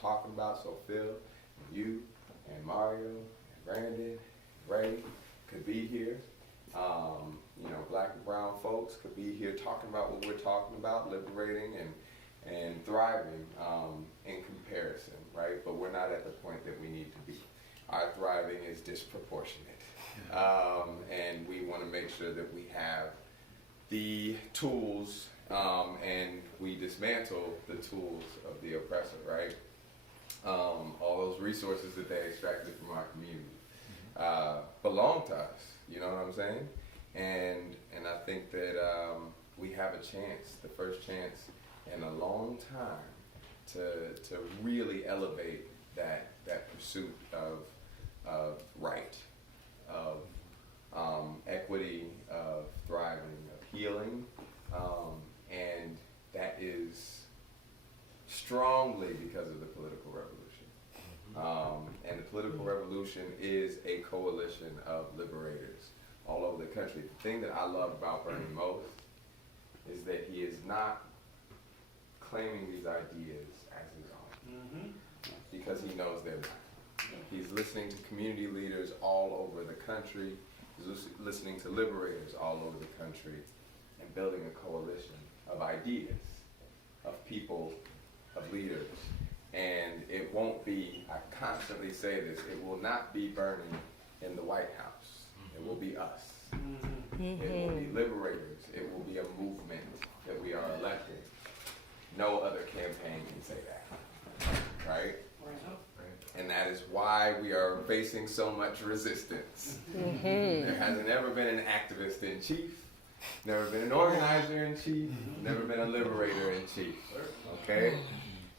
talking about. So Phil, and you, and Mario, and Brandon, and Ray could be here. Black and brown folks could be here talking about what we're talking about, liberating and thriving in comparison, right? But we're not at the point that we need to be. Our thriving is disproportionate. And we want to make sure that we have the tools and we dismantle the tools of the oppressor, right? All those resources that they extracted from our community belong to us, you know what I'm saying? And I think that we have a chance, the first chance in a long time, to really elevate that pursuit of right, of equity, of thriving, of healing, and that is strongly because of the political revolution. And the political revolution is a coalition of liberators all over the country. The thing that I love about Bernie most is that he is not claiming these ideas as his own, because he knows they're not. He's listening to community leaders all over the country. He's listening to liberators all over the country and building a coalition of ideas, of people, of leaders. And it won't be, I constantly say this, it will not be burning in the White House. It will be us. It will be liberators. It will be a movement that we are electing. No other campaign can say that, right? And that is why we are facing so much resistance. There hasn't ever been an activist in chief, never been an organizer in chief, never been a liberator in chief, okay?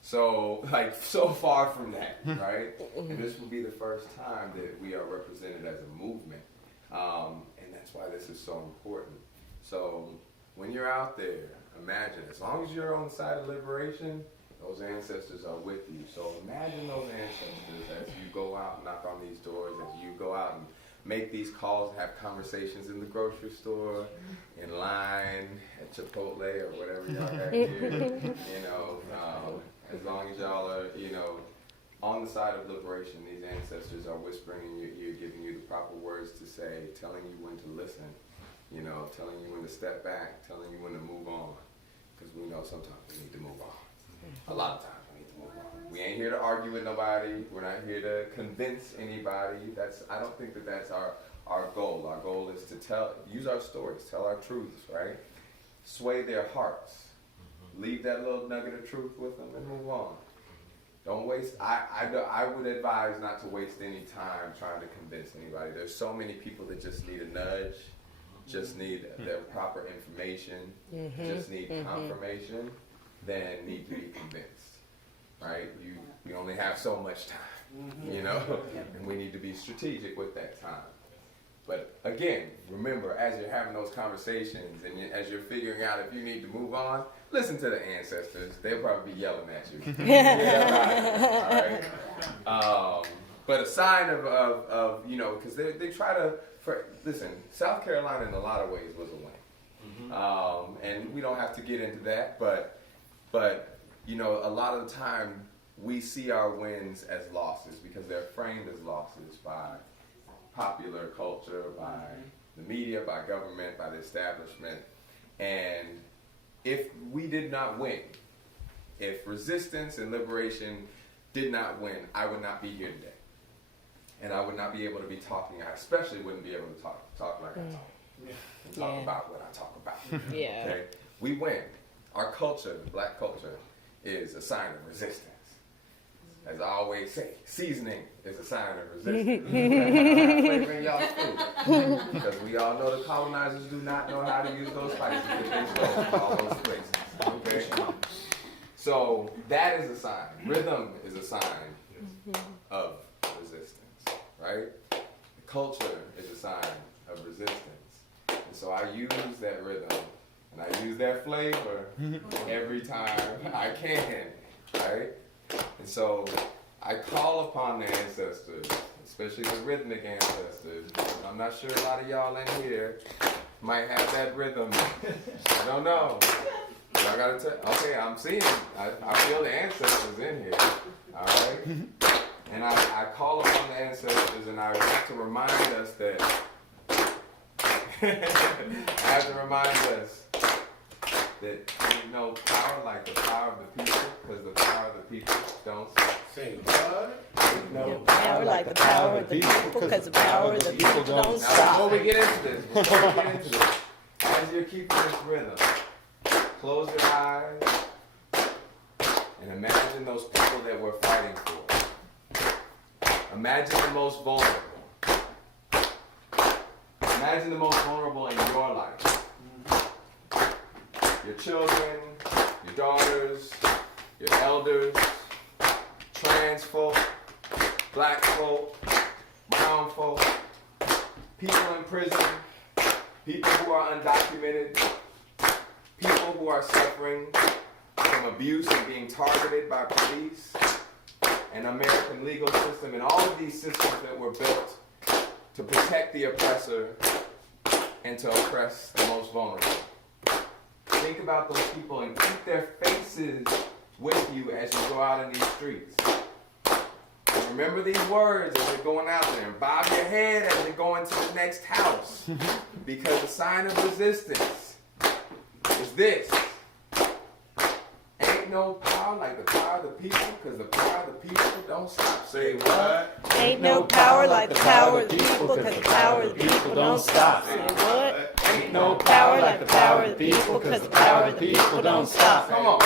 So far from that, right? And this will be the first time that we are represented as a movement. And that's why this is so important. So when you're out there, imagine, as long as you're on the side of liberation, those ancestors are with you. So imagine those ancestors as you go out and knock on these doors, as you go out and make these calls, have conversations in the grocery store, in line, at Chipotle, or whatever y'all have here. As long as y'all are, on the side of liberation, these ancestors are whispering in your ear, giving you the proper words to say, telling you when to listen, telling you when to step back, telling you when to move on. Because we know sometimes we need to move on. A lot of times we need to move on. We ain't here to argue with nobody. We're not here to convince anybody. I don't think that that's our goal. Our goal is to use our stories, tell our truths, right? Sway their hearts. Leave that little nugget of truth with them and move on. Don't waste, I would advise not to waste any time trying to convince anybody. There's so many people that just need a nudge, just need their proper information, just need confirmation, than need to be convinced, right? You only have so much time, and we need to be strategic with that time. But again, remember, as you're having those conversations and as you're figuring out if you need to move on, listen to the ancestors. They'll probably be yelling at you. All right? But a sign of because they try to, listen, South Carolina in a lot of ways was a win. And we don't have to get into that, but a lot of the time we see our wins as losses because they're framed as losses by popular culture, by the media, by government, by the establishment. And if we did not win, if resistance and liberation did not win, I would not be here today. And I would not be able to be talking. I especially wouldn't be able to talk like I talk. And talk about what I talk about. Okay? We win. Our culture, the black culture, is a sign of resistance. As I always say, seasoning is a sign of resistance. Flavor in y'all's food. Because we all know the colonizers do not know how to use those spices that they stole from all those places. Okay? So that is a sign. Rhythm is a sign of resistance, right? The culture is a sign of resistance. And so I use that rhythm and I use that flavor every time I can, right? And so I call upon the ancestors, especially the rhythmic ancestors. I'm not sure a lot of y'all in here might have that rhythm. I don't know. But I gotta tell. Okay, I'm seeing it. I feel the ancestors in here. All And I call upon the ancestors, and I have to remind us that ain't no power like the power of the people, because the power of the people don't stop. Say what? Ain't no Power like the power of the people, because the power of the people don't Now, stop. before we get into this, as you're keeping this rhythm, close your eyes and imagine those people that we're fighting for. Imagine the most vulnerable. Imagine the most vulnerable in your life. Your children, your daughters, your elders, trans folk, black folk, brown folk, people in prison, people who are undocumented, people who are suffering from abuse and being targeted by police, an American legal system, and all of these systems that were built to protect the oppressor and to oppress the most vulnerable. Think about those people and keep their faces with you as you go out in these streets. And remember these words as you're going out there, and bob your head as you're going to the next house, because the sign of resistance is this. Ain't no power like the power of the people, because the power of the people don't stop. Say what? Ain't no power like the power of the people, because the power of the people don't stop. Say what? Ain't No power like the power of the people, because the power of the people don't stop. Come on.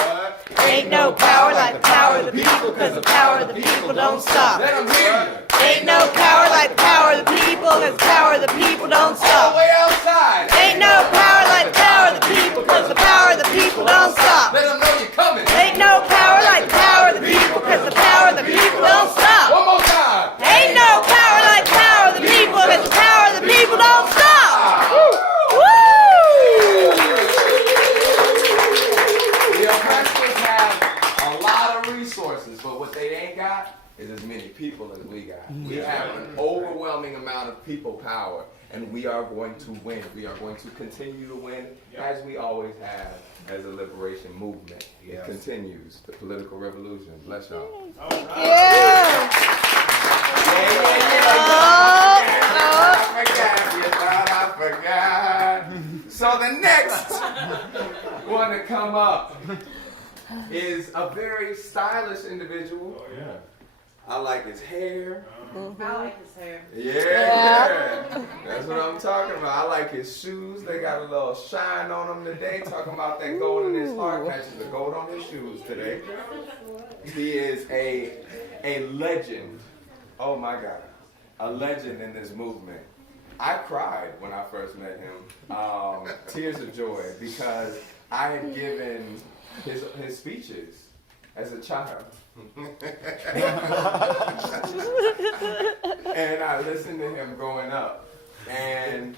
Ain't no power like the power of the people, because the power of the people don't stop. Let them hear you. Ain't no power like the power of the people, because the power of the people don't All the stop. way outside. Ain't no power like the power of the people, because the power of the people don't stop. Let them know you're coming. Ain't no power like the power of the people, because the power of the people don't stop. One more time. Ain't no power like the power of the people, because the power of the people don't stop. Woo! The oppressors have a lot of resources, but what they ain't got is as many people as we got. We have an overwhelming amount of people power, and we are going to win. We are going to continue to win, as we always have as a liberation movement. It continues, the political revolution. Bless y'all. Yeah. I forgot. So the next one to come up is a very stylish individual. Oh, yeah. I like his hair. I like his hair. Yeah. That's what I'm talking about. I like his shoes. They got a little shine on them today. Talking about that gold in his heart. Catches the gold on his shoes today. He is a legend. Oh my God. A legend in this movement. I cried when I first met him. Tears of joy, because I had given his speeches as a child. And I listened to him growing up. And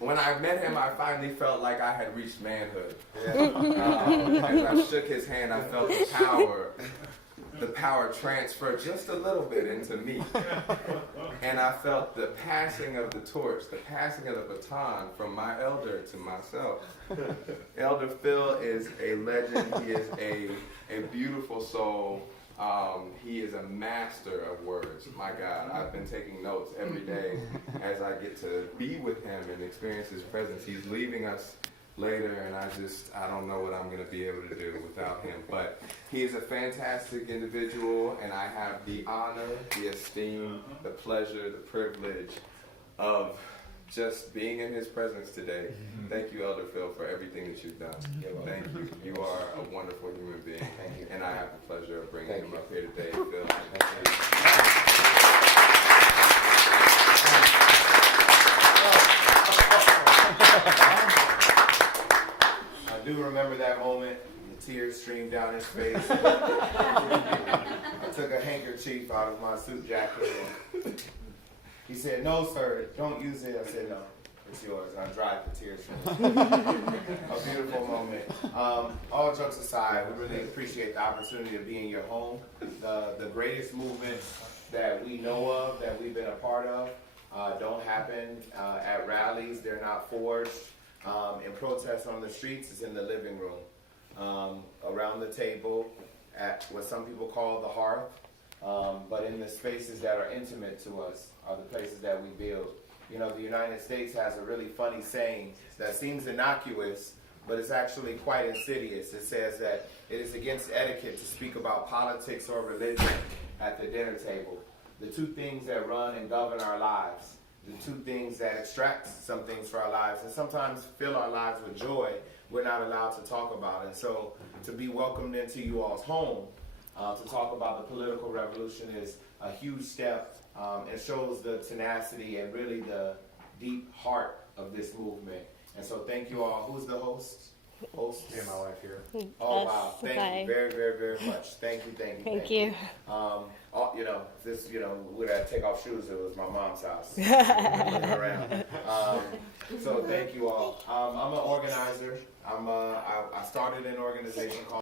when I met him, I finally felt like I had reached manhood. As I shook his hand, I felt the power transfer just a little bit into me. And I felt the passing of the torch, the passing of the baton from my elder to myself. Elder Phil is a legend. He is a beautiful soul. He is a master of words. My God, I've been taking notes every day as I get to be with him and experience his presence. He's leaving us later, and I don't know what I'm going to be able to do without him. But he is a fantastic individual, and I have the honor, the esteem, the pleasure, the privilege of just being in his presence today. Thank you, Elder Phil, for everything that you've done. Thank you. You are a wonderful human being. Thank you. And I have the pleasure of bringing him up here today, Phil. I do remember that moment. The tears streamed down his face. I took a handkerchief out of my suit jacket. He said, "No, sir, don't use it." I said, "No, it's yours." And I dried the tears from it. A beautiful moment. All jokes aside, we really appreciate the opportunity to be in your home. The greatest movement that we know of, that we've been a part of, don't happen at rallies. They're not forged. In protests on the streets, it's in the living room, around the table, at what some people call the hearth, but in the spaces that are intimate to us are the places that we build. You know, the United States has a really funny saying that seems innocuous, but it's actually quite insidious. It says that it is against etiquette to speak about politics or religion at the dinner table. The two things that run and govern our lives, the two things that extract some things for our lives and sometimes fill our lives with joy, we're not allowed to talk about. And so to be welcomed into you all's home, to talk about the political revolution is a huge step. It shows the tenacity and really the deep heart of this movement. And so thank you all. Who's the host? Yeah, my wife here. Oh, wow. Thank Hi. you very, very, very much. Thank you. Thank you. You know, this, you know, would I take off shoes? It was my mom's house. Looking around. So thank you all. I'm an organizer. I started an organization called